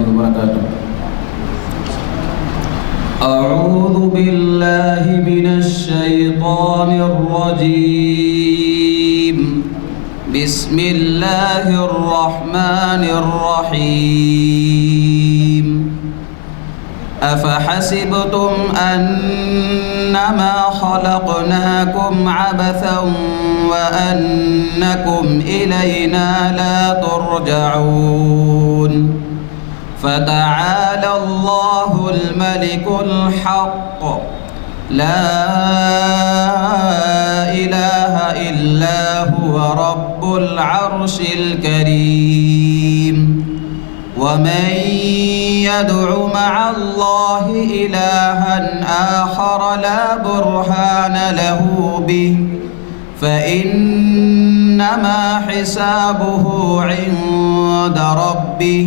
وبرکاتہ۔ اعوذ باللہ من الشیطان الرجیم، بسم اللہ الرحمن الرحیم۔ افحسبتم انما خلقناکم عبثا وانکم الینا لا ترجعون، فتعالى الله الملك الحق لا إله إلا هو رب العرش الكريم، ومن يدع مع الله إلها آخر لا برهان له به فإنما حسابه عند ربه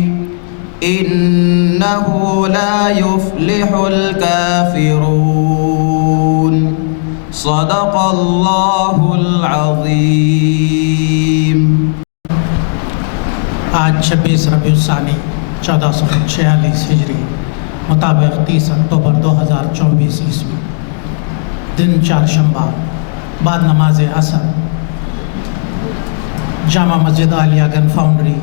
إنه لا يفلح الكافرون۔ صدق اللہ العظیم۔ آج 26 ربیع الثانی 1446 ہجری مطابق 30 اکتوبر 2024 عیسوی، دن چہارشنبہ، بعد نماز عصر، جامع مسجد عالیہ گن فاؤنڈری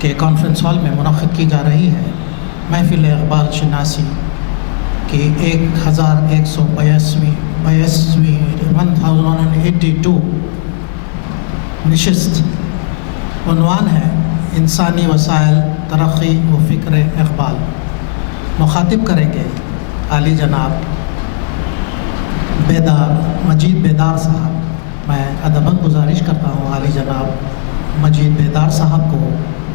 کے کانفرنس ہال میں منعقد کی جا رہی ہے محفل اقبال شناسی کی 1182 نشست۔ عنوان ہے انسانی وسائل، ترقی و فکر اقبال۔ مخاطب کریں گے عالی جناب مجید بیدار صاحب۔ میں ادباً گزارش کرتا ہوں عالی جناب مجید بیدار صاحب کو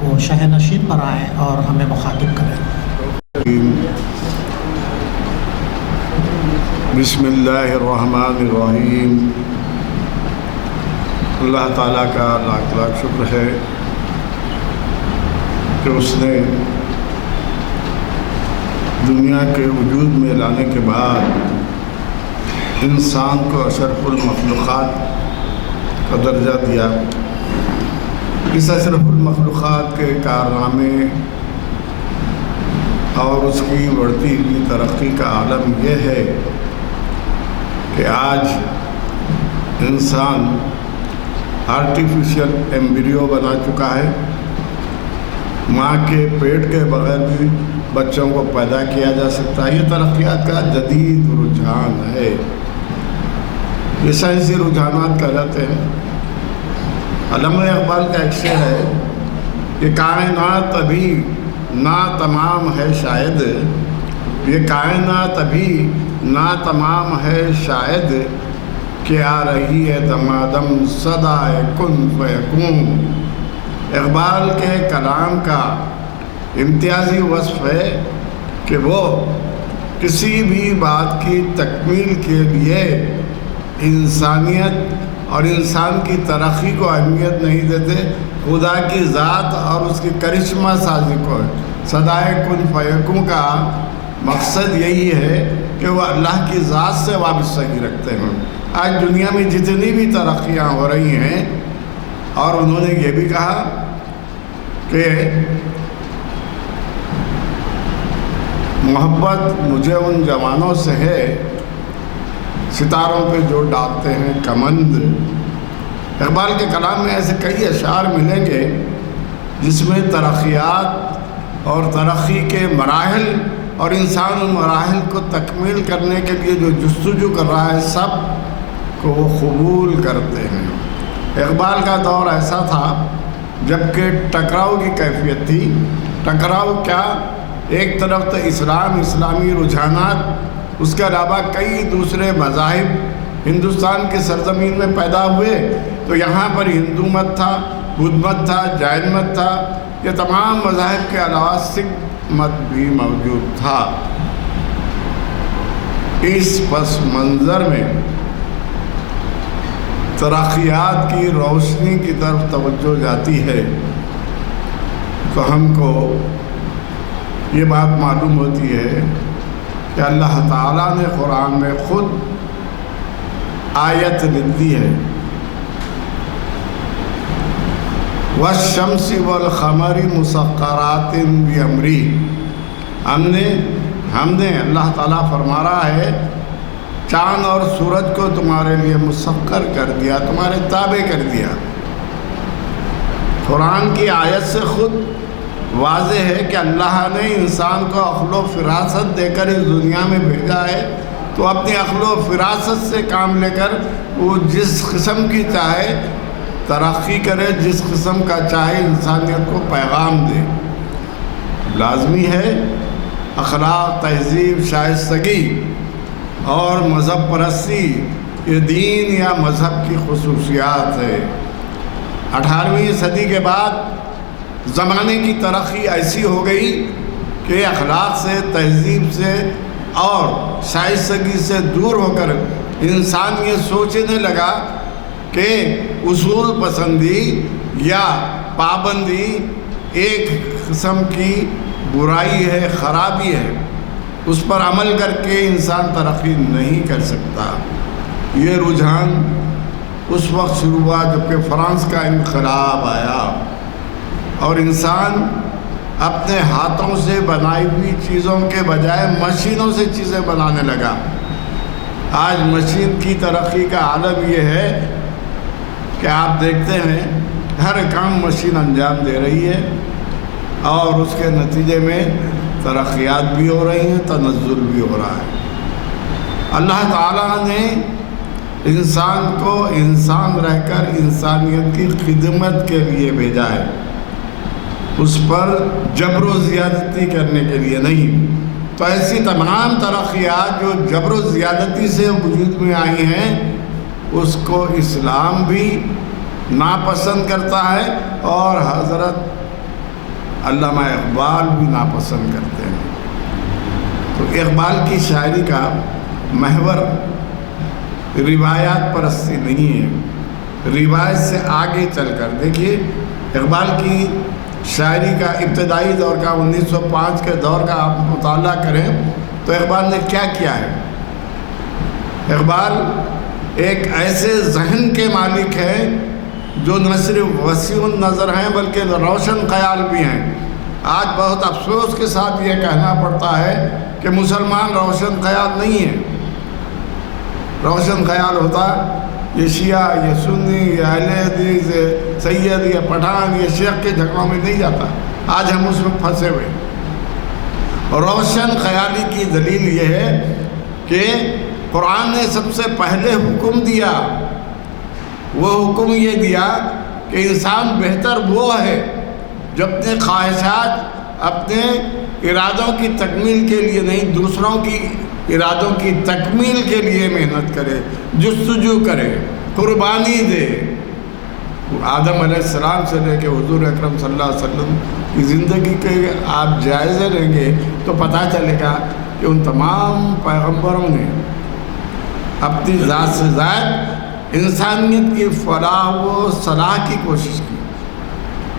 وہ شہ نشین پر آئیں اور ہمیں مخاطب کریں۔ بسم اللہ الرحمن الرحیم۔ اللہ تعالیٰ کا لاکھ لاکھ شکر ہے کہ اس نے دنیا کے وجود میں لانے کے بعد انسان کو اشرف المخلوقات کا درجہ دیا۔ اس اشرف المخلوقات کے کارنامے اور اس کی بڑھتی ہوئی ترقی کا عالم یہ ہے کہ آج انسان آرٹیفیشل ایمبریو بنا چکا ہے۔ ماں کے پیٹ کے بغیر بھی بچوں کو پیدا کیا جا سکتا ہے۔ یہ ترقیات کا جدید رجحان ہے، یہ سائنسی رجحانات کہلاتے ہیں۔ علامہ اقبال کا ایک شعر ہے کہ کائنات ابھی ناتمام ہے شاید، یہ کائنات ابھی ناتمام ہے شاید، کہ آ رہی ہے دمادم صدائے کن فیکون۔ اقبال کے کلام کا امتیازی وصف ہے کہ وہ کسی بھی بات کی تکمیل کے لیے انسانیت اور انسان کی ترقی کو اہمیت نہیں دیتے، خدا کی ذات اور اس کی کرشمہ سازی کو ہے۔ صدائے کن فیکون کا مقصد یہی ہے کہ وہ اللہ کی ذات سے وابستگی رکھتے ہیں۔ آج دنیا میں جتنی بھی ترقیاں ہو رہی ہیں، اور انہوں نے یہ بھی کہا کہ محبت مجھے ان جوانوں سے ہے ستاروں پہ جو ڈالتے ہیں کمند۔ اقبال کے کلام میں ایسے کئی اشعار ملیں گے جس میں ترقیات اور ترقی کے مراحل اور انسان ان مراحل کو تکمیل کرنے کے لیے جو جستجو کر رہا ہے سب کو وہ قبول کرتے ہیں۔ اقبال کا دور ایسا تھا جبکہ ٹکراؤ کی کیفیت تھی۔ ٹکراؤ کیا؟ ایک طرف تو اسلامی رجحانات، اس کے علاوہ کئی دوسرے مذاہب ہندوستان کی سرزمین میں پیدا ہوئے، تو یہاں پر ہندو مت تھا، بدھ مت تھا، جین مت تھا، یہ تمام مذاہب کے علاوہ سکھ مت بھی موجود تھا۔ اس پس منظر میں ترقیات کی روشنی کی طرف توجہ جاتی ہے تو ہم کو یہ بات معلوم ہوتی ہے کہ اللہ تعالیٰ نے قرآن میں خود آیت لکھ دی ہے والشمس والقمر مسخرات بامری، ہم نے اللہ تعالیٰ فرما رہا ہے چاند اور سورج کو تمہارے لیے مسخر کر دیا، تمہارے تابع کر دیا۔ قرآن کی آیت سے خود واضح ہے کہ اللہ نے انسان کو عقل و فراست دے کر اس دنیا میں بھیجا ہے، تو اپنی عقل و فراست سے کام لے کر وہ جس قسم کی چاہے ترقی کرے، جس قسم کا چاہے انسانیت کو پیغام دے۔ لازمی ہے اخلاق، تہذیب، شائستگی اور مذہب پرستی یہ دین یا مذہب کی خصوصیات ہے۔ 18ویں صدی کے بعد زمانے کی ترقی ایسی ہو گئی کہ اخلاق سے، تہذیب سے اور شائستگی سے دور ہو کر انسان یہ سوچنے لگا کہ اصول پسندی یا پابندی ایک قسم کی برائی ہے، خرابی ہے، اس پر عمل کر کے انسان ترقی نہیں کر سکتا۔ یہ رجحان اس وقت شروع ہوا جب کہ فرانس کا انقلاب آیا اور انسان اپنے ہاتھوں سے بنائی ہوئی چیزوں کے بجائے مشینوں سے چیزیں بنانے لگا۔ آج مشین کی ترقی کا عالم یہ ہے کہ آپ دیکھتے ہیں ہر کام مشین انجام دے رہی ہے اور اس کے نتیجے میں ترقیات بھی ہو رہی ہیں، تنزل بھی ہو رہا ہے۔ اللہ تعالیٰ نے انسان کو انسان رہ کر انسانیت کی خدمت کے لیے بھیجا ہے، اس پر جبر و زیادتی کرنے کے لیے نہیں۔ تو ایسی تمام ترقیات جو جبر و زیادتی سے وجود میں آئی ہیں اس کو اسلام بھی ناپسند کرتا ہے اور حضرت علامہ اقبال بھی ناپسند کرتے ہیں۔ تو اقبال کی شاعری کا محور روایات پرستی نہیں ہے، روایت سے آگے چل کر دیکھیے اقبال کی شاعری کا ابتدائی دور کا 1905 کے دور کا آپ مطالعہ کریں تو اقبال نے کیا کیا ہے۔ اقبال ایک ایسے ذہن کے مالک ہیں جو نہ صرف وسیع النظر ہیں بلکہ روشن خیال بھی ہیں۔ آج بہت افسوس کے ساتھ یہ کہنا پڑتا ہے کہ مسلمان روشن خیال نہیں ہے۔ روشن خیال ہوتا یہ شیعہ، یہ سنی، یہ اہل حدیث، یہ سید، یہ پٹھان، یہ شیخ کے جھگڑوں میں نہیں جاتا۔ آج ہم اس میں پھنسے ہوئے۔ روشن خیالی کی دلیل یہ ہے کہ قرآن نے سب سے پہلے حکم دیا، وہ حکم یہ دیا کہ انسان بہتر وہ ہے جو اپنے خواہشات، اپنے ارادوں کی تکمیل کے لیے نہیں، دوسروں کی ارادوں کی تکمیل کے لیے محنت کرے، جستجو کرے، قربانی دے۔ آدم علیہ السلام سے لے کے حضور اکرم صلی اللہ علیہ وسلم کی زندگی کے آپ جائزے لیں گے تو پتہ چلے گا کہ ان تمام پیغمبروں نے اپنی ذات سے زائد انسانیت کی فلاح و صلاح کی کوشش کی۔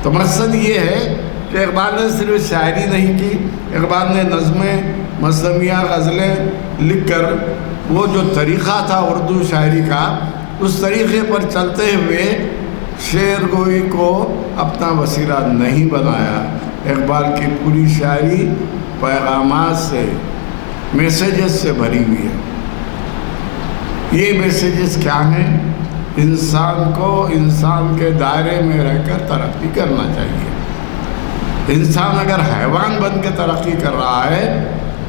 تو مقصد یہ ہے کہ اقبال نے صرف شاعری نہیں کی، اقبال نے نظمیں، مثنویاں، غزلیں لکھ کر وہ جو طریقہ تھا اردو شاعری کا، اس طریقے پر چلتے ہوئے شعر گوئی کو اپنا وسیلہ نہیں بنایا۔ اقبال کی پوری شاعری پیغامات سے، میسیجز سے بھری ہوئی ہے۔ یہ میسیجز کیا ہیں؟ انسان کو انسان کے دائرے میں رہ کر ترقی کرنا چاہیے۔ انسان اگر حیوان بن کے ترقی کر رہا ہے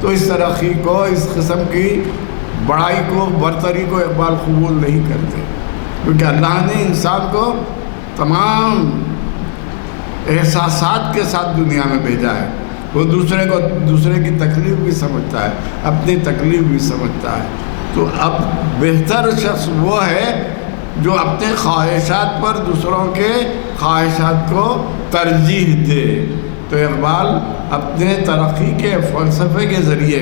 تو اس ترقی کو، اس قسم کی بڑائی کو، برتری کو اقبال قبول نہیں کرتے، کیونکہ اللہ نے انسان کو تمام احساسات کے ساتھ دنیا میں بھیجا ہے۔ وہ دوسرے کی تکلیف بھی سمجھتا ہے، اپنی تکلیف بھی سمجھتا ہے۔ تو اب بہتر شخص وہ ہے جو اپنے خواہشات پر دوسروں کے خواہشات کو ترجیح دے۔ تو اقبال اپنے ترقی کے فلسفے کے ذریعے،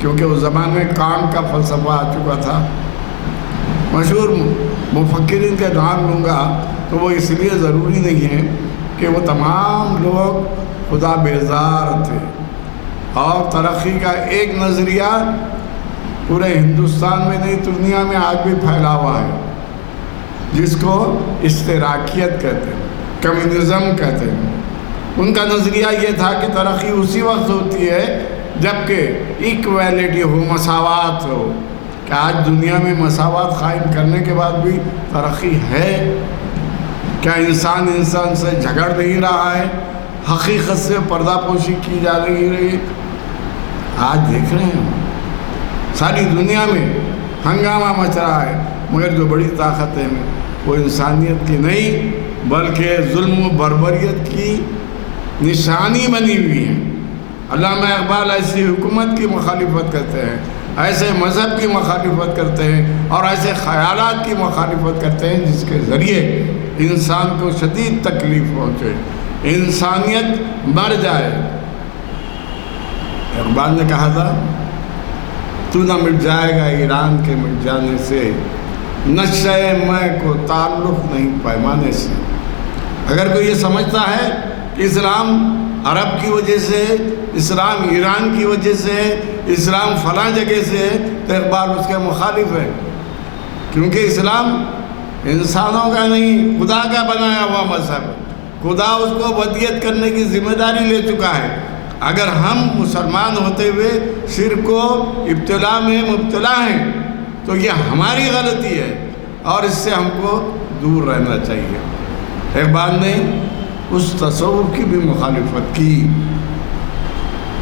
کیونکہ اس زمانے میں کانٹ کا فلسفہ آ چکا تھا، مشہور مفکرین کے نام لوں گا تو وہ اس لیے ضروری نہیں ہے کہ وہ تمام لوگ خدا بیزار تھے، اور ترقی کا ایک نظریہ پورے ہندوستان میں نہیں دنیا میں آج بھی پھیلا ہوا ہے، جس کو اشتراکیت کہتے ہیں۔ کمیونزم کہتے ہیں. ان کا نظریہ یہ تھا کہ ترقی اسی وقت ہوتی ہے جبکہ ایکویلٹی ہو، مساوات ہو. کہ آج دنیا میں مساوات قائم کرنے کے بعد بھی ترقی ہے؟ کیا انسان سے جھگڑ نہیں رہا ہے؟ حقیقت سے پردہ پوشی کی جا رہی ہے؟ آج دیکھ رہے ہیں ساری دنیا میں ہنگامہ مچ رہا ہے، مگر جو بڑی طاقتیں ہیں وہ انسانیت کی نہیں بلکہ ظلم و بربریت کی نشانی بنی ہوئی ہیں. علامہ اقبال ایسی حکومت کی مخالفت کرتے ہیں، ایسے مذہب کی مخالفت کرتے ہیں اور ایسے خیالات کی مخالفت کرتے ہیں جس کے ذریعے انسان کو شدید تکلیف پہنچے، انسانیت مر جائے. اقبال نے کہا تھا تو نہ مٹ جائے گا ایران کے مٹ جانے سے، نشہ میں کو تعلق نہیں پیمانے سے. اگر کوئی یہ سمجھتا ہے کہ اسلام عرب کی وجہ سے، اسلام ایران کی وجہ سے، اسلام فلاں جگہ سے، تو اقبال اس کے مخالف ہے، کیونکہ اسلام انسانوں کا نہیں خدا کا بنایا ہوا مذہب. خدا اس کو ودیت کرنے کی ذمہ داری لے چکا ہے. اگر ہم مسلمان ہوتے ہوئے شرک و ابتلا میں مبتلا ہیں تو یہ ہماری غلطی ہے اور اس سے ہم کو دور رہنا چاہیے. اقبال نے اس تصوف کی بھی مخالفت کی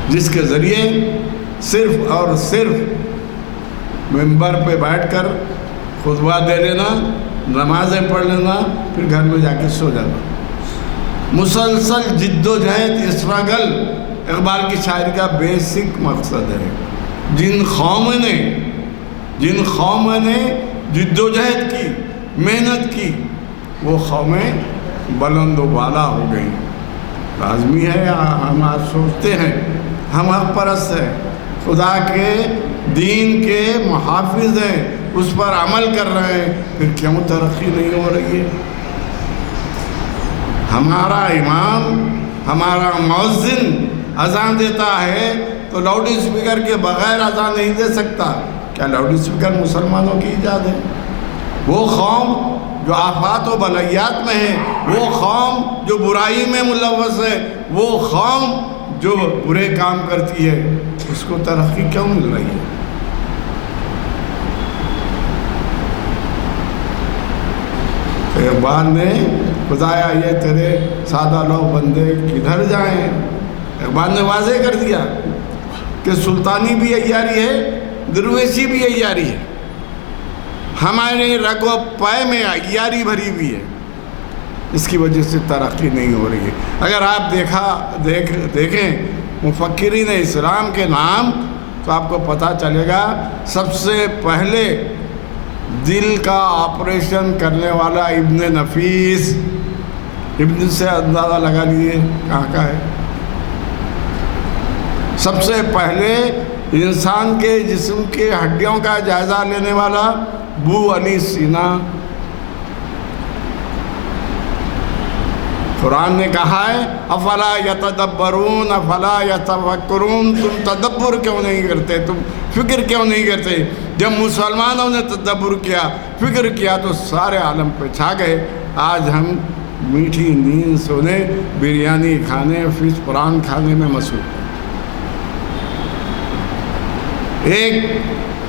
جس کے ذریعے صرف اور صرف منبر پہ بیٹھ کر خطبہ دے لینا، نمازیں پڑھ لینا، پھر گھر میں جا کے سو جانا. مسلسل جد و جہد، اسٹرگل اقبال کی شاعری کا بیسک مقصد ہے. جن قوموں نے جد و جہد کی، محنت کی، وہ قومیں بلند و بالا ہو گئیں. لازمی ہے ہم آج سوچتے ہیں ہم حق پرست ہیں، خدا کے دین کے محافظ ہیں، اس پر عمل کر رہے ہیں، پھر کیوں ترقی نہیں ہو رہی ہے؟ ہمارا امام، ہمارا مؤذن اذان دیتا ہے تو لاؤڈ اسپیکر کے بغیر اذان نہیں دے سکتا. کیا لاؤڈ اسپیکر مسلمانوں کی ایجاد ہے؟ وہ قوم جو آفات و بلیات میں ہے، وہ قوم جو برائی میں ملوث ہے، وہ قوم جو برے کام کرتی ہے، اس کو ترقی کیوں مل رہی ہے؟ اقبال نے خدایا یہ تیرے سادہ لو بندے کدھر جائیں. اقبال نے واضح کر دیا کہ سلطانی بھی عیاری ہے، درویشی بھی عیاری ہے، ہمارے رگ و پے میں عیاری بھری ہوئی ہے. اس کی وجہ سے ترقی نہیں ہو رہی ہے. اگر آپ دیکھیں مفکرین اسلام کے نام تو آپ کو پتہ چلے گا سب سے پہلے دل کا آپریشن کرنے والا ابن نفیس. ابن سے اندازہ لگا لیجیے کہاں کا ہے. سب سے پہلے انسان کے جسم کے ہڈیوں کا جائزہ لینے والا ابو علی سینا. قرآن نے کہا ہے افلا یتدبرون افلا یتفکرون، تم تدبر کیوں نہیں کرتے، تم فکر کیوں نہیں کرتے؟ جب مسلمانوں نے تدبر کیا، فکر کیا تو سارے عالم پہ چھا گئے. آج ہم میٹھی نیند سونے، بریانی کھانے، فش پران کھانے میں مصروف ہیں. ایک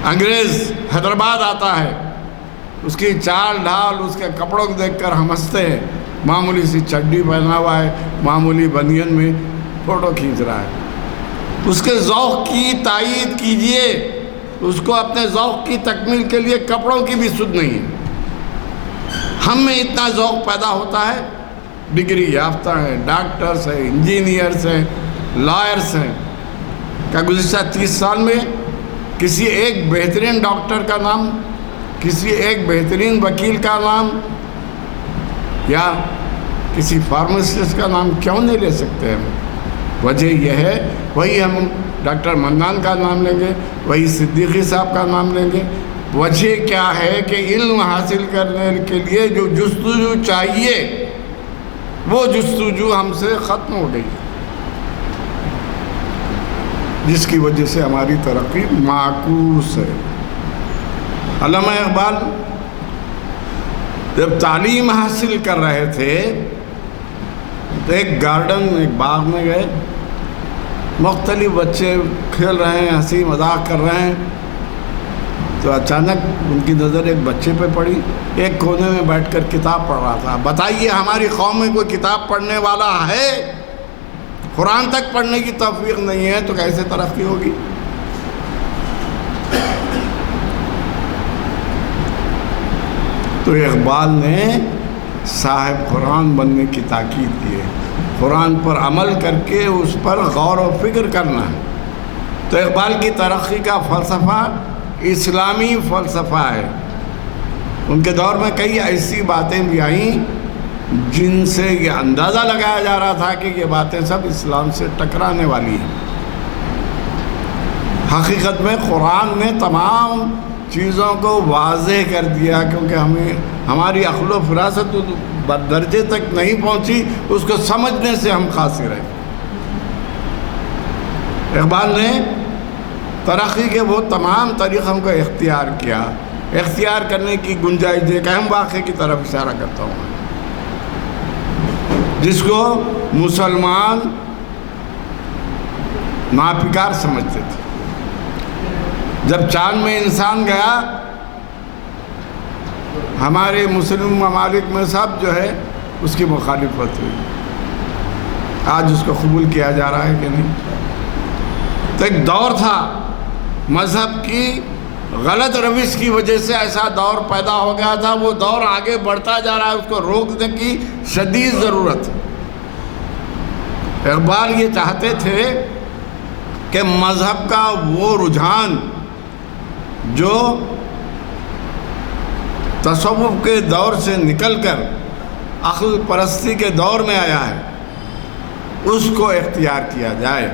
انگریز حیدرآباد آتا ہے، اس کی چال ڈھال، اس کے کپڑوں کو دیکھ کر ہم ہنستے ہیں. معمولی سی چڈی پہنا ہوا ہے، معمولی بنین میں فوٹو کھینچ رہا ہے. اس کے ذوق کی تائید کیجئے، اس کو اپنے ذوق کی تکمیل کے لیے کپڑوں کی بھی سود نہیں ہے. ہم میں اتنا ذوق پیدا ہوتا ہے، ڈگری یافتہ ہیں، ڈاکٹرز ہیں، انجینئرز ہیں، لائرز ہیں. کیا گزشتہ 30 سال میں کسی ایک بہترین ڈاکٹر کا نام، کسی ایک بہترین وکیل کا نام یا کسی فارماسسٹ کا نام کیوں نہیں لے سکتے ہم؟ وجہ یہ ہے، وہی ہم ڈاکٹر منان کا نام لیں گے، وہی صدیقی صاحب کا نام لیں گے. وجہ کیا ہے کہ علم حاصل کرنے کے لیے جو جستجو چاہیے وہ جستجو ہم سے ختم ہو گئی، جس کی وجہ سے ہماری ترقی معکوس ہے. علامہ اقبال جب تعلیم حاصل کر رہے تھے تو ایک گارڈن، ایک باغ میں گئے، مختلف بچے کھیل رہے ہیں، ہنسی مذاق کر رہے ہیں، تو اچانک ان کی نظر ایک بچے پہ پڑی، ایک کونے میں بیٹھ کر کتاب پڑھ رہا تھا۔ بتائیے ہماری قوم میں کوئی کتاب پڑھنے والا ہے؟ قرآن تک پڑھنے کی توفیق نہیں ہے تو کیسے ترقی ہوگی؟ تو اقبال نے صاحب قرآن بننے کی تاکید کی ہے، قرآن پر عمل کر کے اس پر غور و فکر کرنا ہے۔ تو اقبال کی ترقی کا فلسفہ اسلامی فلسفہ ہے۔ ان کے دور میں کئی ایسی باتیں بھی آئیں جن سے یہ اندازہ لگایا جا رہا تھا کہ یہ باتیں سب اسلام سے ٹکرانے والی ہیں۔ حقیقت میں قرآن نے تمام چیزوں کو واضح کر دیا، کیونکہ ہماری عقل و فراست درجے تک نہیں پہنچی، اس کو سمجھنے سے ہم قاصر ہیں۔ اقبال نے ترقی کے وہ تمام طریقوں کو اختیار کیا۔ اختیار کرنے کی گنجائش ایک اہم واقعے کی طرف اشارہ کرتا ہوں، جس کو مسلمان ناپکار سمجھتے تھے۔ جب چاند میں انسان گیا، ہمارے مسلم ممالک میں سب جو ہے اس کی مخالفت ہوئی۔ آج اس کو قبول کیا جا رہا ہے کہ نہیں؟ تو ایک دور تھا، مذہب کی غلط روش کی وجہ سے ایسا دور پیدا ہو گیا تھا، وہ دور آگے بڑھتا جا رہا ہے، اس کو روکنے کی شدید ضرورت ہے۔ اقبال یہ چاہتے تھے کہ مذہب کا وہ رجحان جو تصوف کے دور سے نکل کر عقل پرستی کے دور میں آیا ہے، اس کو اختیار کیا جائے۔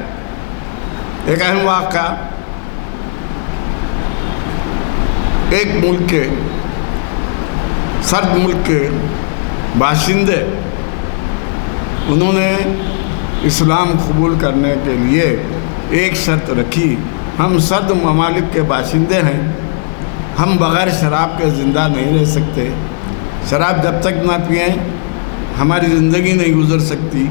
ایک اہم واقعہ، ایک ملک کے سرد ملک کے باشندے، انہوں نے اسلام قبول کرنے کے لیے ایک شرط رکھی، ہم سرد ممالک کے باشندے ہیں، ہم بغیر شراب کے زندہ نہیں رہ سکتے، شراب جب تک نہ پئیں ہماری زندگی نہیں گزر سکتی۔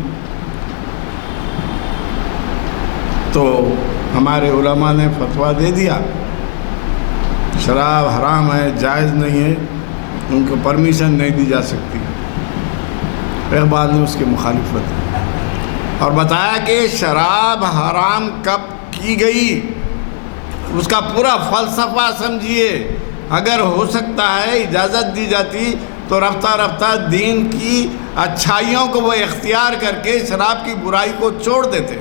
تو ہمارے علماء نے فتویٰ دے دیا شراب حرام ہے، جائز نہیں ہے، ان کو پرمیشن نہیں دی جا سکتی۔ اقبال نے اس کی مخالفت کی اور بتایا کہ شراب حرام کب کی گئی، اس کا پورا فلسفہ سمجھیے۔ اگر ہو سکتا ہے اجازت دی جاتی تو رفتہ رفتہ دین کی اچھائیوں کو وہ اختیار کر کے شراب کی برائی کو چھوڑ دیتے۔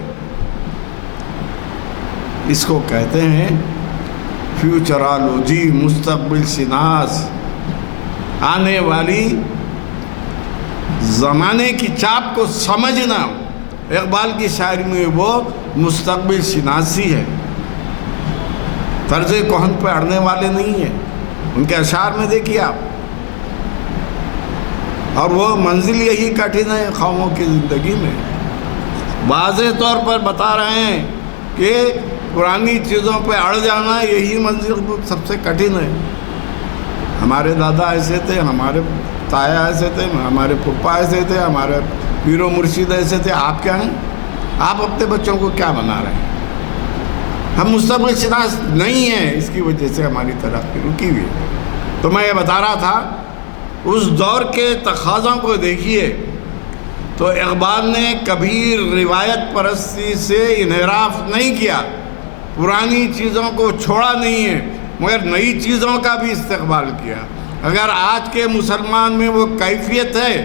اس کو کہتے ہیں فیوچرالوجی، مستقبل شناس، آنے والی زمانے کی چاپ کو سمجھنا۔ اقبال کی شاعری میں وہ مستقبل شناسی ہے، طرز کہن پہ اڑنے والے نہیں ہیں۔ ان کے اشعار میں دیکھیے آپ، اور وہ منزل یہی کٹھن ہے قوموں کی زندگی میں، واضح طور پر بتا رہے ہیں کہ پرانی چیزوں پہ اڑ جانا یہی منزل سب سے کٹھن ہے۔ ہمارے دادا ایسے تھے، ہمارے تایا ایسے تھے، ہمارے پھپھا ایسے تھے، ہمارے پیر و مرشد ایسے تھے، آپ کیا ہیں؟ آپ اپنے بچوں کو کیا بنا رہے ہیں؟ ہم مستقبل شناس نہیں ہیں، اس کی وجہ سے ہماری ترقی رکی ہوئی ہے۔ تو میں یہ بتا رہا تھا، اس دور کے تقاضوں کو دیکھیے تو اقبال نے کبھی روایت پرستی سے انحراف نہیں کیا، پرانی چیزوں کو چھوڑا نہیں ہے، مگر نئی چیزوں کا بھی استقبال کیا۔ اگر آج کے مسلمان میں وہ کیفیت ہے،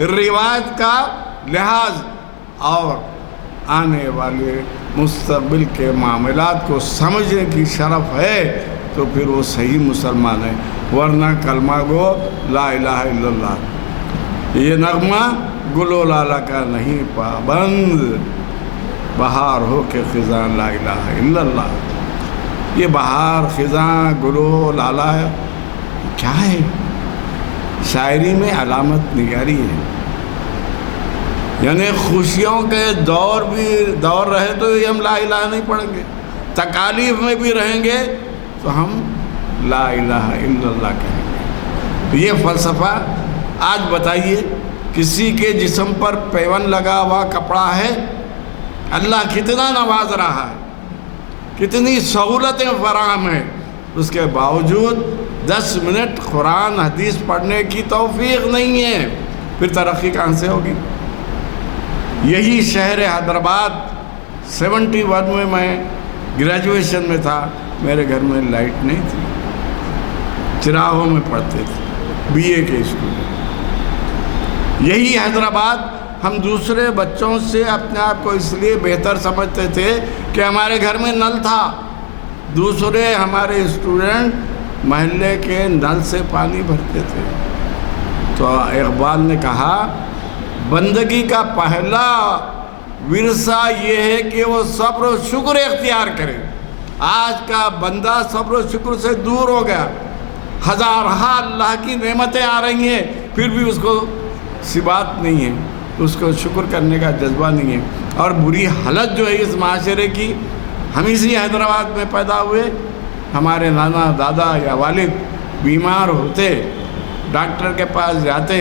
روایت کا لحاظ اور آنے والے مستقبل کے معاملات کو سمجھنے کی شرف ہے، تو پھر وہ صحیح مسلمان ہے، ورنہ کلمہ گو لا الہ الا اللہ، یہ نغمہ گل و لالا کا نہیں پابند، بہار ہو کے خزاں لا الہ الا اللہ۔ یہ بہار، خزاں، گل و لالا کیا ہے؟ شاعری میں علامت نگاری ہے، یعنی خوشیوں کے دور رہے تو ہم لا الہ نہیں پڑھیں گے، تکالیف میں بھی رہیں گے تو ہم لا الہ الا اللہ کہیں گے۔ یہ فلسفہ آج بتائیے کسی کے جسم پر پیون لگا ہوا کپڑا ہے، اللہ کتنا نواز رہا ہے، کتنی سہولتیں فراہم ہیں، اس کے باوجود 10 منٹ قرآن حدیث پڑھنے کی توفیق نہیں ہے، پھر ترقی کہاں سے ہوگی؟ یہی شہر حیدرآباد 71 میں گریجویشن میں تھا، میرے گھر میں لائٹ نہیں تھی، چراغوں میں پڑھتے تھے، BA کے اسکول میں۔ یہی حیدرآباد ہم دوسرے بچوں سے اپنے آپ کو اس لیے بہتر سمجھتے تھے کہ ہمارے گھر میں نل تھا، دوسرے ہمارے اسٹوڈنٹ محلے کے نل سے پانی بھرتے تھے۔ تو اقبال نے کہا بندگی کا پہلا ورثہ یہ ہے کہ وہ صبر و شکر اختیار کرے۔ آج کا بندہ صبر و شکر سے دور ہو گیا، ہزارہا اللہ کی نعمتیں آ رہی ہیں، پھر بھی اس کو ثبات نہیں ہے، اس کو شکر کرنے کا جذبہ نہیں ہے۔ اور بری حالت جو ہے اس معاشرے کی، ہم اسی حیدرآباد میں پیدا ہوئے، ہمارے نانا دادا یا والد بیمار ہوتے، ڈاکٹر کے پاس جاتے،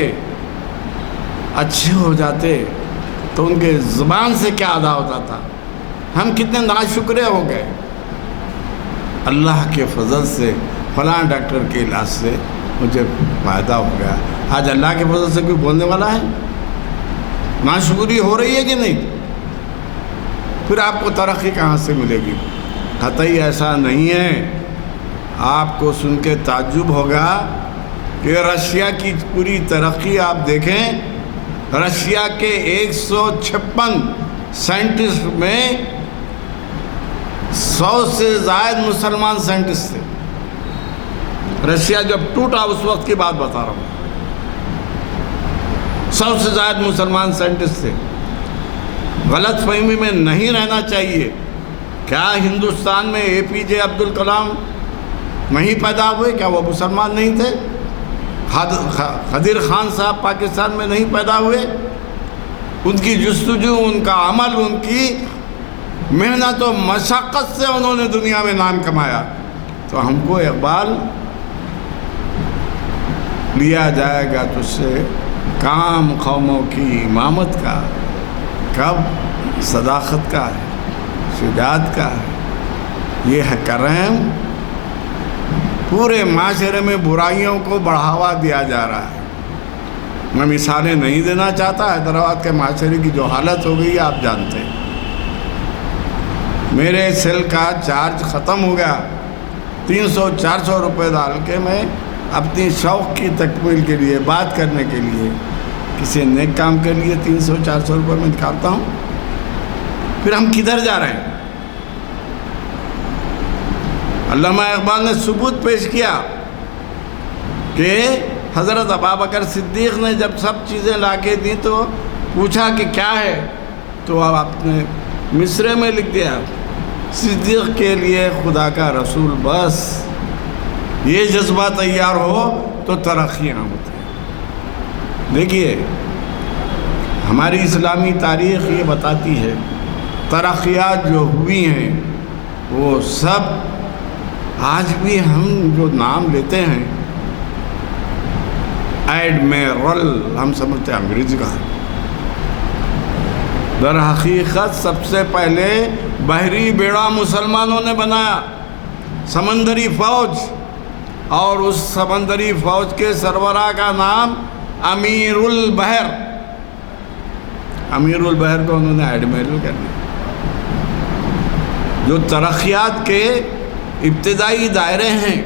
اچھے ہو جاتے تو ان کے زبان سے کیا ادا ہوتا تھا، ہم کتنے ناشکرے ہو گئے۔ اللہ کے فضل سے فلاں ڈاکٹر کے علاج سے مجھے فائدہ ہو گیا، آج اللہ کے فضل سے کوئی بولنے والا ہے؟ ناشکری ہو رہی ہے کہ نہیں؟ پھر آپ کو ترقی کہاں سے ملے گی؟ قطعی ایسا نہیں ہے۔ آپ کو سن کے تعجب ہوگا کہ رشیا کی پوری ترقی آپ دیکھیں، رشیا کے 156 سائنٹسٹ میں 100 سے زائد مسلمان سائنٹسٹ تھے۔ رشیا جب ٹوٹا اس وقت کی بات بتا رہا ہوں، 100 سے زائد مسلمان سائنٹسٹ تھے۔ غلط فہمی میں نہیں رہنا چاہیے۔ کیا ہندوستان میں APJ عبد الکلام نہیں پیدا ہوئے؟ کیا وہ مسلمان نہیں تھے؟ خضر خان صاحب پاکستان میں نہیں پیدا ہوئے؟ ان کی جستجو، ان کا عمل، ان کی محنت و مشقت سے انہوں نے دنیا میں نام کمایا۔ تو ہم کو اقبال لیا جائے گا تجھ سے کام قوموں کی امامت کا، کب صداقت کا ہے، شجاعت کا ہے، یہ ہے کرم۔ پورے معاشرے میں برائیوں کو بڑھاوا دیا جا رہا ہے۔ میں مثالیں نہیں دینا چاہتا، حیدرآباد کے معاشرے کی جو حالت ہو گئی آپ جانتے ہیں۔ میرے سیل کا چارج ختم ہو گیا، 300-400 روپے ڈال کے میں اپنی شوق کی تکمیل کے لیے، بات کرنے کے لیے، کسی نیک کام کے لیے 300-400 روپے میں نکالتا ہوں۔ پھر ہم کدھر جا رہے ہیں؟ علامہ اقبال نے ثبوت پیش کیا کہ حضرت ابوبکر صدیق نے جب سب چیزیں لا کے دیں تو پوچھا کہ کیا ہے، تو اب آپ نے مصرے میں لکھ دیا صدیق کے لیے خدا کا رسول بس۔ یہ جذبہ تیار ہو تو ترقیاں ہوتی ہیں۔ دیکھیے ہماری اسلامی تاریخ یہ بتاتی ہے ترقیات جو ہوئی ہیں وہ سب آج بھی ہم جو نام لیتے ہیں ایڈمیرل، ہم سمجھتے ہیں انگریزی کا، در حقیقت سب سے پہلے بحری بیڑا مسلمانوں نے بنایا، سمندری فوج، اور اس سمندری فوج کے سربراہ کا نام امیر البحر، امیر البحر کو انہوں نے ایڈمیرل کر دیا۔ جو ترقیات کے ابتدائی دائرے ہیں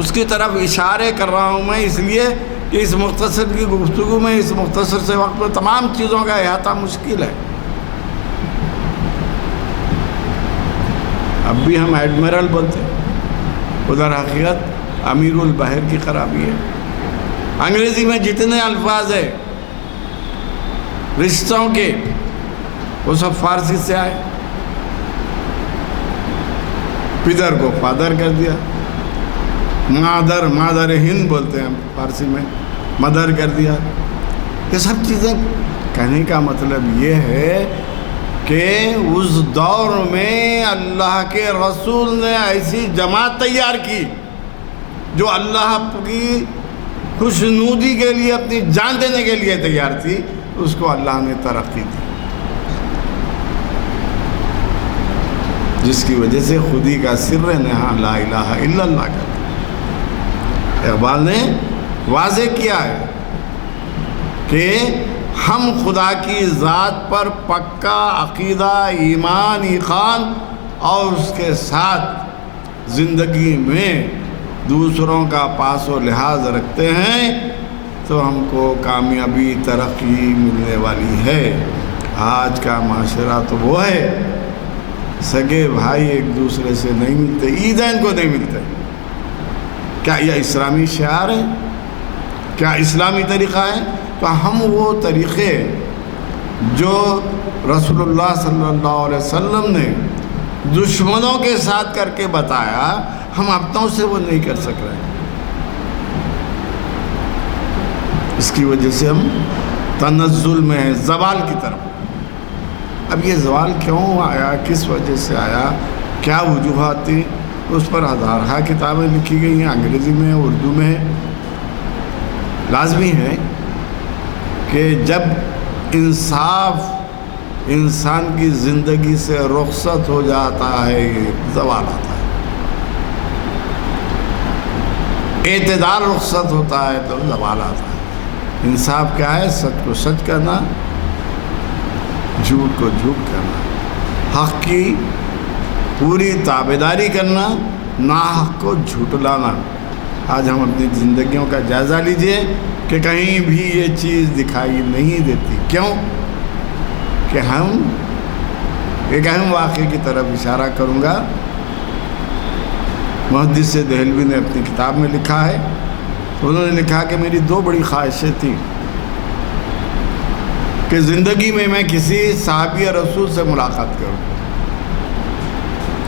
اس کی طرف اشارے کر رہا ہوں میں، اس لیے کہ اس مختصر کی گفتگو میں، اس مختصر سے وقت میں تمام چیزوں کا احاطہ مشکل ہے۔ اب بھی ہم ایڈمیرل بولتے ہیں، ادھر حقیقت امیر البحر کی خرابی ہے۔ انگریزی میں جتنے الفاظ ہیں رشتوں کے وہ سب فارسی سے آئے۔ پدر کو فادر کر دیا، مادر ہند بولتے ہیں ہم فارسی میں، مدر کر دیا۔ یہ سب چیزیں کہنے کا مطلب یہ ہے کہ اس دور میں اللہ کے رسول نے ایسی جماعت تیار کی جو اللہ کی خوشنودی کے لیے اپنی جان دینے کے لیے تیار تھی، اس کو اللہ نے ترقی دی، جس کی وجہ سے خودی کا سر نہاں لا الہ الا اللہ کا اقبال نے واضح کیا ہے کہ ہم خدا کی ذات پر پکا عقیدہ، ایمان، ایقان اور اس کے ساتھ زندگی میں دوسروں کا پاس و لحاظ رکھتے ہیں تو ہم کو کامیابی، ترقی ملنے والی ہے۔ آج کا معاشرہ تو وہ ہے، سگے بھائی ایک دوسرے سے نہیں ملتے، عیدین کو نہیں ملتے۔ کیا یہ اسلامی شعار ہے؟ کیا اسلامی طریقہ ہے؟ تو ہم وہ طریقے جو رسول اللہ صلی اللہ علیہ وسلم نے دشمنوں کے ساتھ کر کے بتایا، ہم اپنوں سے وہ نہیں کر سک رہے، اس کی وجہ سے ہم تنزل میں ہیں، زوال کی طرف۔ اب یہ زوال کیوں آیا، کس وجہ سے آیا، کیا وجوہات تھی، اس پر ہزارہ کتابیں لکھی گئی ہیں، انگریزی میں، اردو میں۔ لازمی ہے کہ جب انصاف انسان کی زندگی سے رخصت ہو جاتا ہے، زوال آتا ہے، اعتدال رخصت ہوتا ہے تو زوال آتا ہے۔ انصاف کیا ہے؟ سچ کو سچ کرنا، جھوٹ کو جھوٹ کرنا، حق کی پوری تابعداری کرنا، ناحق کو جھٹلانا۔ آج ہم اپنی زندگیوں کا جائزہ لیجئے کہ کہیں بھی یہ چیز دکھائی نہیں دیتی۔ کیوں؟ کہ ہم ایک اہم واقعے کی طرف اشارہ کروں گا۔ محدث دہلوی نے اپنی کتاب میں لکھا ہے، انہوں نے لکھا کہ میری دو بڑی خواہشیں تھیں کہ زندگی میں میں کسی صحابی رسول سے ملاقات کروں،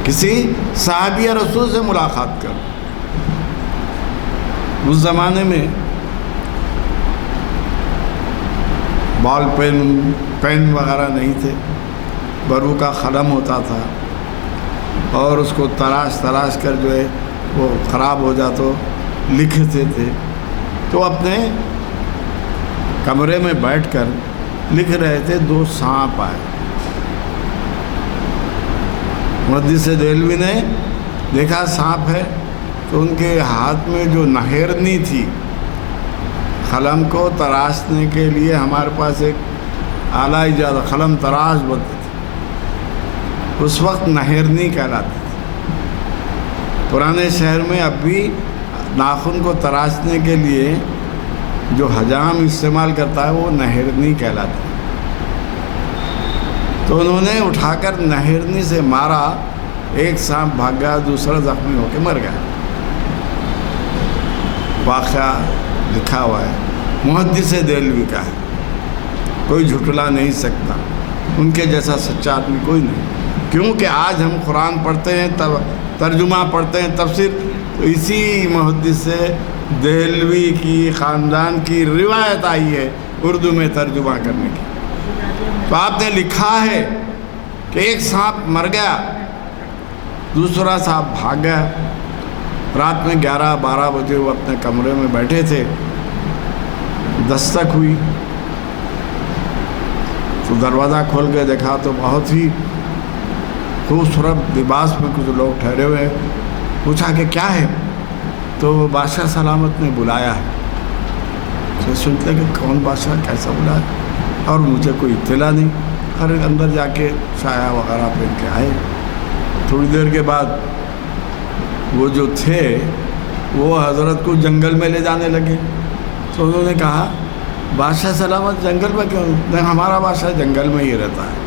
کسی صحابی رسول سے ملاقات کروں۔ اس زمانے میں بال پین وغیرہ نہیں تھے، برو کا قلم ہوتا تھا اور اس کو تراش کر جو ہے وہ خراب ہو جا تو لکھتے تھے۔ تو اپنے کمرے میں بیٹھ کر لکھ رہے تھے، دو سانپ آئے۔ محدث دہلوی نے دیکھا سانپ ہے تو ان کے ہاتھ میں جو نہرنی تھی، قلم کو تراشنے کے لیے ہمارے پاس ایک آلہ ایجاد قلم تراش بولتے تھے، اس وقت نہرنی کہلاتی تھی۔ پرانے شہر میں اب بھی ناخن کو تراشنے کے لیے جو حجام استعمال کرتا ہے وہ نہرنی کہلاتی ہے۔ تو انہوں نے اٹھا کر نہرنی سے مارا، ایک سانپ بھاگ گیا، دوسرا زخمی ہو کے مر گیا۔ واقعہ لکھا ہوا ہے، محدث دہلوی کا ہے، کوئی جھٹلا نہیں سکتا، ان کے جیسا سچا آدمی کوئی نہیں۔ کیونکہ آج ہم قرآن پڑھتے ہیں، ترجمہ پڑھتے ہیں، تفسیر، تو اسی محدث دہلوی کی خاندان کی روایت آئی ہے اردو میں ترجمہ کرنے کی۔ تو آپ نے لکھا ہے کہ ایک سانپ مر گیا، دوسرا سانپ بھاگ گیا۔ رات میں 11-12 بجے وہ اپنے کمرے میں بیٹھے تھے، دستک ہوئی تو دروازہ کھول کے دیکھا تو بہت ہی خوبصورت لباس میں کچھ لوگ ٹھہرے ہوئے۔ پوچھا کہ کیا ہے؟ تو بادشاہ سلامت نے بلایا ہے۔ سنتے کہ کون بادشاہ، کیسا بلایا، اور مجھے کوئی اطلاع نہیں۔ ہر اندر جا کے سایہ وغیرہ پہن کے آئے۔ تھوڑی دیر کے بعد وہ جو تھے وہ حضرت کو جنگل میں لے جانے لگے۔ تو انہوں نے کہا بادشاہ سلامت جنگل میں کیوں؟ نہیں، ہمارا بادشاہ جنگل میں ہی رہتا ہے۔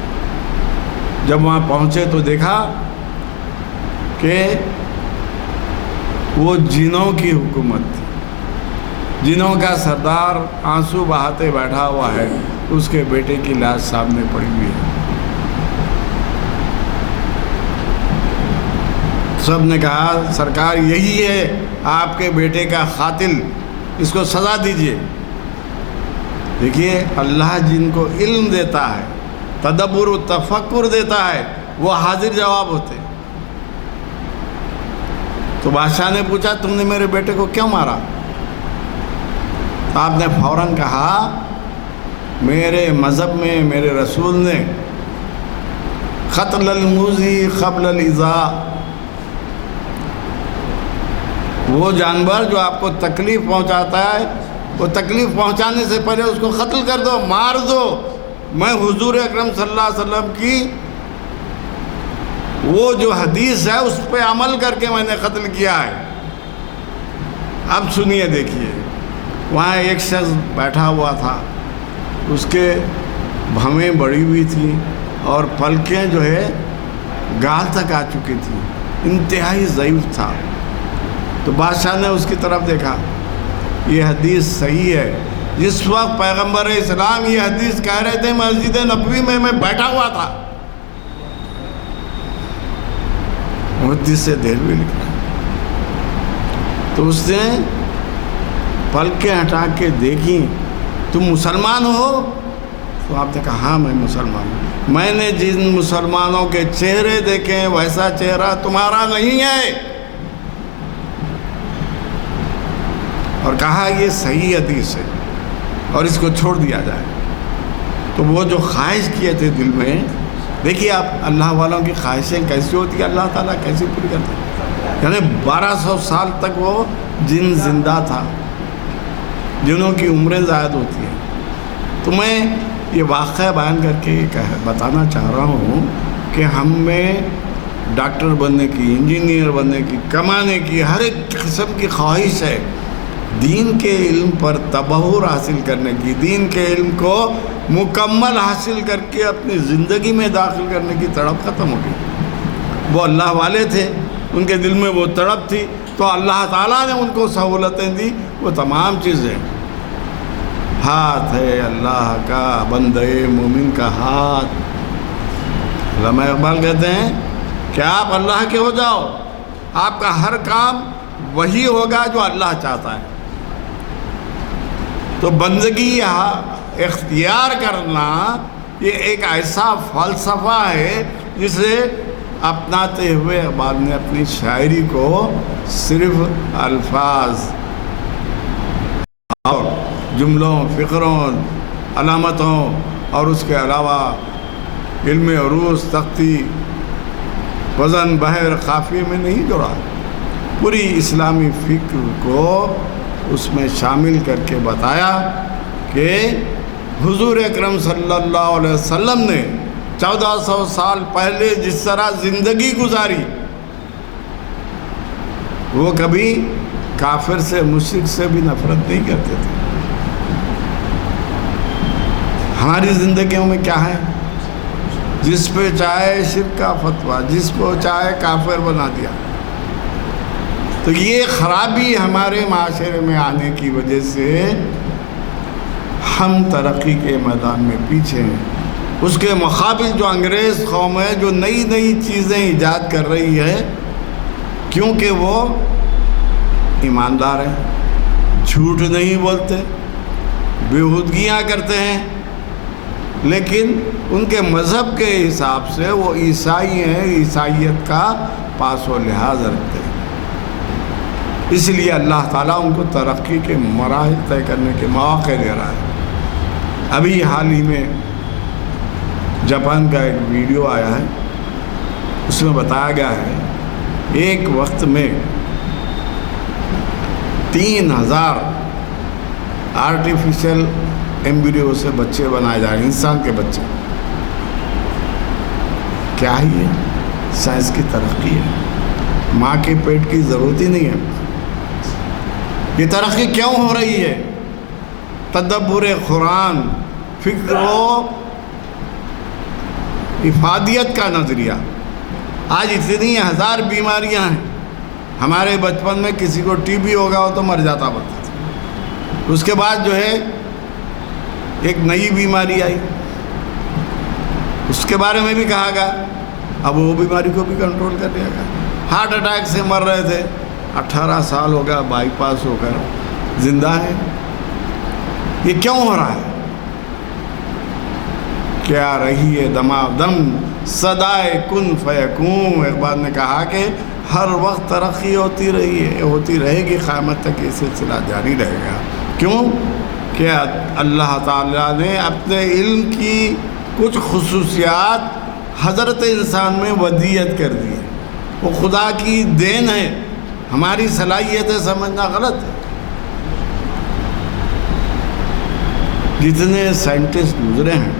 جب وہاں پہنچے تو دیکھا کہ وہ جنوں کی حکومت تھی، جنوں کا سردار آنسو بہاتے بیٹھا ہوا ہے، اس کے بیٹے کی لاش سامنے پڑی ہوئی ہے۔ سب نے کہا سرکار یہی ہے آپ کے بیٹے کا قاتل، اس کو سزا دیجئے۔ دیکھیے اللہ جن کو علم دیتا ہے، تدبر و تفکر دیتا ہے، وہ حاضر جواب ہوتے۔ تو بادشاہ نے پوچھا تم نے میرے بیٹے کو کیوں مارا؟ تو آپ نے فوراً کہا میرے مذہب میں میرے رسول نے قتل الموذی قبل الایذاء، وہ جانور جو آپ کو تکلیف پہنچاتا ہے وہ تکلیف پہنچانے سے پہلے اس کو قتل کر دو، مار دو۔ میں حضور اکرم صلی اللہ علیہ وسلم کی وہ جو حدیث ہے اس پہ عمل کر کے میں نے قتل کیا ہے۔ اب سنیے، دیکھیے، وہاں ایک شخص بیٹھا ہوا تھا، اس کے بھویں بڑی ہوئی تھی اور پلکیں جو ہے گال تک آ چکی تھی، انتہائی ضعیف تھا۔ تو بادشاہ نے اس کی طرف دیکھا، یہ حدیث صحیح ہے۔ جس وقت پیغمبر اسلام یہ حدیث کہہ رہے تھے مسجد نبوی میں بیٹھا ہوا تھا، حدیث سے دیر بھی نکلا۔ تو اس نے پلکیں ہٹا کے دیکھی، تم مسلمان ہو؟ تو آپ نے کہا ہاں میں مسلمان ہوں۔ میں نے جن مسلمانوں کے چہرے دیکھے ہیں ویسا چہرہ تمہارا نہیں ہے، اور کہا یہ صحیح حدیث ہے اور اس کو چھوڑ دیا جائے۔ تو وہ جو خواہش کیے تھے دل میں، دیکھیے آپ اللہ والوں کی خواہشیں کیسی ہوتی ہیں، اللہ تعالیٰ کیسی پوری کرتا ہے۔ یعنی 1200 سال تک وہ جن زندہ تھا، جنوں کی عمریں زائد ہوتی ہیں۔ تو میں یہ واقعہ بیان کر کے بتانا چاہ رہا ہوں کہ ہم میں ڈاکٹر بننے کی، انجینئر بننے کی، کمانے کی ہر ایک قسم کی خواہش ہے۔ دین کے علم پر تبحر حاصل کرنے کی، دین کے علم کو مکمل حاصل کر کے اپنی زندگی میں داخل کرنے کی تڑپ ختم ہو گئی۔ وہ اللہ والے تھے، ان کے دل میں وہ تڑپ تھی، تو اللہ تعالیٰ نے ان کو سہولتیں دی۔ وہ تمام چیزیں، ہاتھ ہے اللہ کا، بندے مومن کا ہاتھ۔ علامہ اقبال کہتے ہیں کہ آپ اللہ کے ہو جاؤ، آپ کا ہر کام وہی ہوگا جو اللہ چاہتا ہے۔ تو بندگی اختیار کرنا یہ ایک ایسا فلسفہ ہے جسے اپناتے ہوئے اقبال نے اپنی شاعری کو صرف الفاظ اور جملوں، فقروں، علامتوں اور اس کے علاوہ علم عروض، تختی، وزن، بحر، قافیے میں نہیں جوڑا، پوری اسلامی فکر کو اس میں شامل کر کے بتایا کہ حضور اکرم صلی اللہ علیہ وسلم نے 1400 سال پہلے جس طرح زندگی گزاری، وہ کبھی کافر سے، مشرک سے بھی نفرت نہیں کرتے تھے۔ ہماری زندگیوں میں کیا ہے؟ جس پہ چاہے شرک کا فتویٰ، جس کو چاہے کافر بنا دیا۔ تو یہ خرابی ہمارے معاشرے میں آنے کی وجہ سے ہم ترقی کے میدان میں پیچھے ہیں۔ اس کے مقابل جو انگریز قوم ہے جو نئی نئی چیزیں ایجاد کر رہی ہے، کیونکہ وہ ایماندار ہیں، جھوٹ نہیں بولتے، بےہودگیاں کرتے ہیں، لیکن ان کے مذہب کے حساب سے وہ عیسائی ہیں، عیسائیت کا پاس و لحاظ رکھتے ہیں۔ اس لیے اللہ تعالیٰ ان کو ترقی کے مراحل طے کرنے کے مواقع دے رہا ہے۔ ابھی حال ہی میں جاپان کا ایک ویڈیو آیا ہے، اس میں بتایا گیا ہے ایک وقت میں 3000 آرٹیفیشل ایمبریو سے بچے بنائے جا رہے ہیں، انسان کے بچے۔ کیا ہی ہے؟ سائنس کی ترقی ہے، ماں کے پیٹ کی ضرورت ہی نہیں ہے۔ یہ ترقی کیوں ہو رہی ہے؟ تدبر قرآن، فکر و افادیت کا نظریہ۔ آج اتنی ہزار بیماریاں ہیں، ہمارے بچپن میں کسی کو ٹی بی ہوگا ہو تو مر جاتا بولتا تھا، اس کے بعد جو ہے ایک نئی بیماری آئی، اس کے بارے میں بھی کہا گیا، اب وہ بیماری کو بھی کنٹرول کر لیا گیا۔ ہارٹ اٹیک سے مر رہے تھے، 18 سال ہو گیا بائی پاس ہو کر زندہ ہے۔ یہ کیوں ہو رہا ہے؟ کیا رہی ہے دمادم صدائے کن فیکون۔ اقبال نے کہا کہ ہر وقت ترقی ہوتی رہی ہے، ہوتی رہے گی، قیامت تک یہ سلسلہ جاری رہے گا۔ کیوں؟ کہ اللہ تعالیٰ نے اپنے علم کی کچھ خصوصیات حضرت انسان میں ودیت کر دی ہے، وہ خدا کی دین ہے، ہماری صلاحیت سمجھنا غلط ہے۔ جتنے سائنٹسٹ گزرے ہیں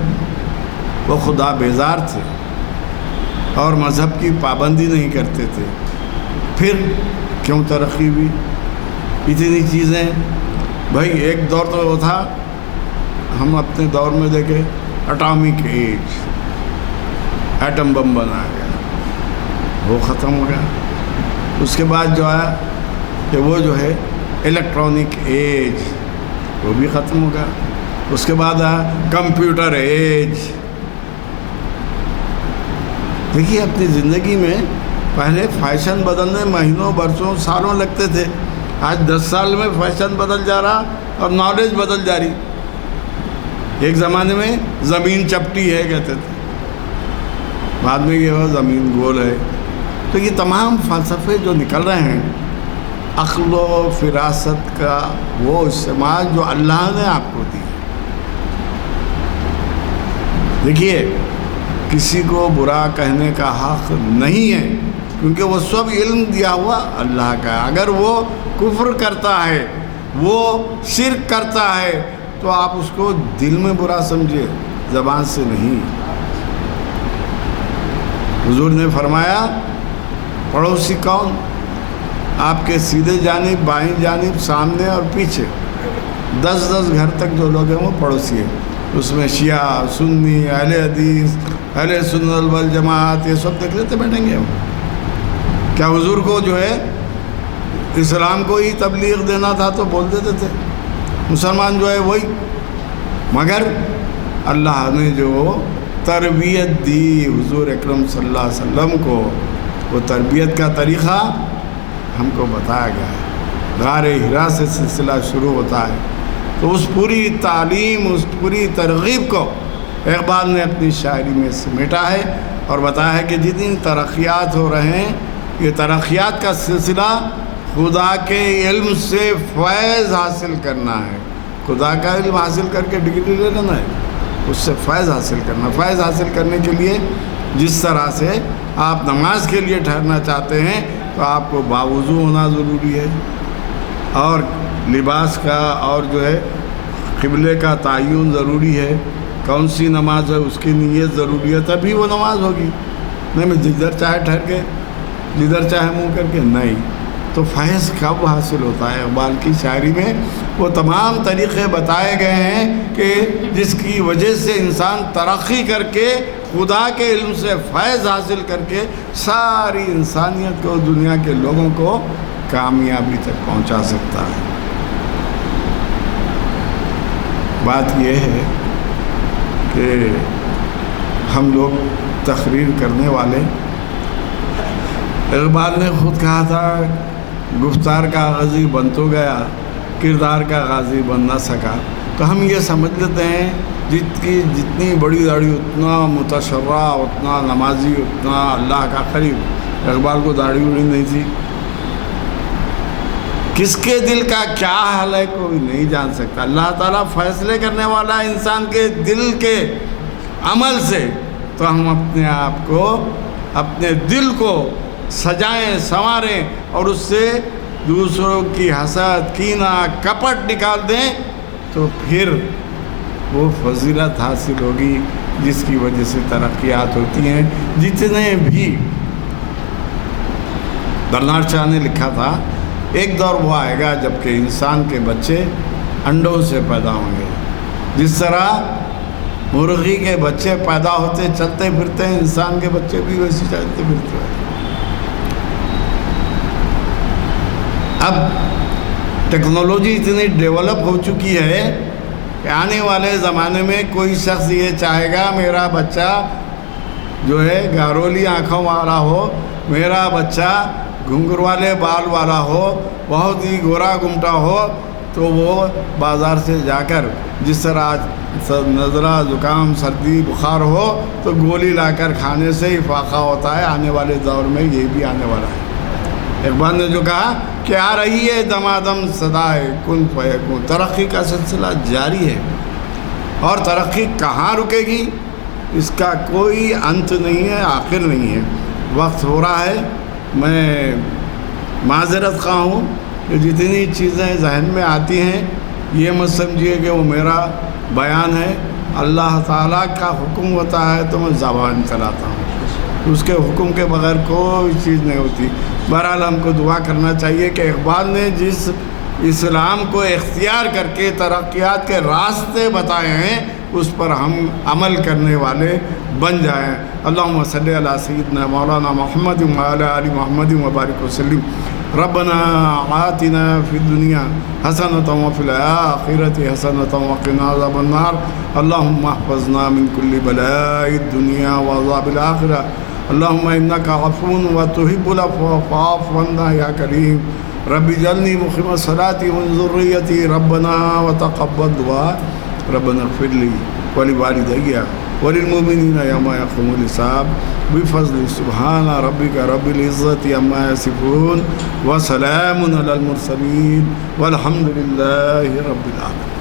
وہ خدا بیزار تھے اور مذہب کی پابندی نہیں کرتے تھے، پھر کیوں ترقی ہوئی؟ اتنی چیزیں بھائی، ایک دور تو وہ تھا، ہم اپنے دور میں دیکھیں اٹامک ایج، ایٹم بم بنایا گیا، وہ ختم ہو گیا۔ اس کے بعد جو آیا کہ وہ جو ہے الیکٹرانک ایج، وہ بھی ختم ہو گیا۔ اس کے بعد آیا کمپیوٹر ایج۔ دیکھیے اپنی زندگی میں پہلے فیشن بدلنے مہینوں برسوں سالوں لگتے تھے، آج 10 سال میں فیشن بدل جا رہا اور نالج بدل جا رہی۔ ایک زمانے میں زمین چپٹی ہے کہتے تھے، بعد میں یہ ہوا زمین گول ہے۔ تو یہ تمام فلسفے جو نکل رہے ہیں، عقل و فراست کا وہ استعمال جو اللہ نے آپ کو دی۔ دیکھیے کسی کو برا کہنے کا حق نہیں ہے، کیونکہ وہ سب علم دیا ہوا اللہ کا ہے۔ اگر وہ کفر کرتا ہے، وہ شرک کرتا ہے، تو آپ اس کو دل میں برا سمجھے، زبان سے نہیں۔ حضور نے فرمایا پڑوسی کون؟ آپ کے سیدھے جانب، بائیں جانب، سامنے اور پیچھے 10 گھر تک جو لوگ ہیں وہ پڑوسی ہیں۔ اس میں شیعہ، سنی، اہل حدیث، اہل سنت والجماعت، یہ سب دیکھ لیتے بیٹھیں گے ہم۔ کیا حضور کو جو ہے اسلام کو ہی تبلیغ دینا تھا تو بول دیتے تھے، مسلمان جو ہے وہی، مگر اللہ نے جو تربیت دی حضور اکرم صلی اللہ علیہ وسلم کو، وہ تربیت کا طریقہ ہم کو بتایا گیا ہے۔ غار حرا سے سلسلہ شروع ہوتا ہے، تو اس پوری تعلیم، اس پوری ترغیب کو اقبال نے اپنی شاعری میں سمیٹا ہے اور بتایا ہے کہ جتنی ترقیات ہو رہے ہیں، یہ ترقیات کا سلسلہ خدا کے علم سے فیض حاصل کرنا ہے۔ خدا کا علم حاصل کر کے ڈگری لے لینا ہے، اس سے فیض حاصل کرنا۔ فیض حاصل کرنے کے لیے جس طرح سے آپ نماز کے لیے ٹھہرنا چاہتے ہیں، تو آپ کو باوضو ہونا ضروری ہے، اور لباس کا اور جو ہے قبلے کا تعین ضروری ہے، کون سی نماز ہے اس کی نیت ضروری ہے، تبھی وہ نماز ہوگی۔ نہیں میں جدھر چاہے ٹھہر کے، جدھر چاہے منہ کر کے، نہیں۔ تو فیض کب حاصل ہوتا ہے؟ اقبال کی شاعری میں وہ تمام طریقے بتائے گئے ہیں کہ جس کی وجہ سے انسان ترقی کر کے خدا کے علم سے فیض حاصل کر کے ساری انسانیت کو، دنیا کے لوگوں کو کامیابی تک پہنچا سکتا ہے۔ بات یہ ہے کہ ہم لوگ تقریر کرنے والے، اقبال نے خود کہا تھا گفتار کا غازی بن تو گیا، کردار کا غازی بن نہ سکا۔ تو ہم یہ سمجھ لیتے ہیں جتنی بڑی داڑھی اتنا متشرع، اتنا نمازی، اتنا اللہ کا قریب۔ اقبال کو داڑھی اڑی نہیں تھی۔ کس کے دل کا کیا حال ہے کوئی نہیں جان سکتا۔ اللہ تعالیٰ فیصلے کرنے والا انسان کے دل کے عمل سے، تو ہم اپنے آپ کو، اپنے دل کو سجائیں، سنواریں اور اس سے دوسروں کی حسد، کینہ، کپٹ نکال دیں، تو پھر وہ فضیلت حاصل ہوگی جس کی وجہ سے ترقیات ہوتی ہیں۔ جتنے بھی درنار شاہ نے لکھا تھا، ایک دور وہ آئے گا جب کہ انسان کے بچے انڈوں سے پیدا ہوں گے۔ جس طرح مرغی کے بچے پیدا ہوتے چلتے پھرتے ہیں، انسان کے بچے بھی ویسے چلتے پھرتے ہیں۔ اب ٹیکنالوجی اتنی ڈیولپ ہو چکی ہے کہ آنے والے زمانے میں کوئی شخص یہ چاہے گا میرا بچہ جو ہے گارولی آنکھوں والا ہو، میرا بچہ گھنگھر والے بال والا ہو، بہت ہی گورا گمٹا ہو، تو وہ بازار سے جا کر جس طرح نزلہ، زکام، سردی، بخار ہو تو گولی لا کر کھانے سے ہی فاقہ ہوتا ہے۔ آنے والے دور میں یہ بھی آنے والا ہے۔ اقبال نے جو کہا کہ آ رہی ہے دمادم صدائے کن فیکون، ترقی کا سلسلہ جاری ہے، اور ترقی کہاں رکے گی اس کا کوئی انت نہیں ہے، آخر نہیں ہے۔ وقت ہو رہا ہے، میں معذرت خواہ ہوں کہ جتنی چیزیں ذہن میں آتی ہیں یہ مت سمجھیے کہ وہ میرا بیان ہے، اللہ تعالیٰ کا حکم ہوتا ہے تو میں زبان چلاتا ہوں، اس کے حکم کے بغیر کوئی چیز نہیں ہوتی۔ بہرحال ہم کو دعا کرنا چاہیے کہ اقبال نے جس اسلام کو اختیار کر کے ترقیات کے راستے بتائے ہیں اس پر ہم عمل کرنے والے بن جائیں۔ اللہم صلی علی سیدنا مولانا محمد وعلی آل محمد وبارک وسلم۔ ربنا آتنا فی الدنیا حسنۃ وفی الآخرۃ حسنۃ وقنا عذاب النار۔ اللہم احفظنا من کل بلاء الدنیا وعذاب الآخرہ۔ اللہم انک عفو وتحب العفو فاعف عنا یا کریم۔ رب اجعلنی مقیم الصلاۃ ومن ذریتی ربنا وتقبل دعا۔ ربنا اغفر لی ولوالدی وللمؤمنین یوم یقوم الحساب بفضل سبحان ربک رب العزۃ عما یصفون وسلام علی المرسلین والحمد للہ رب العالمین۔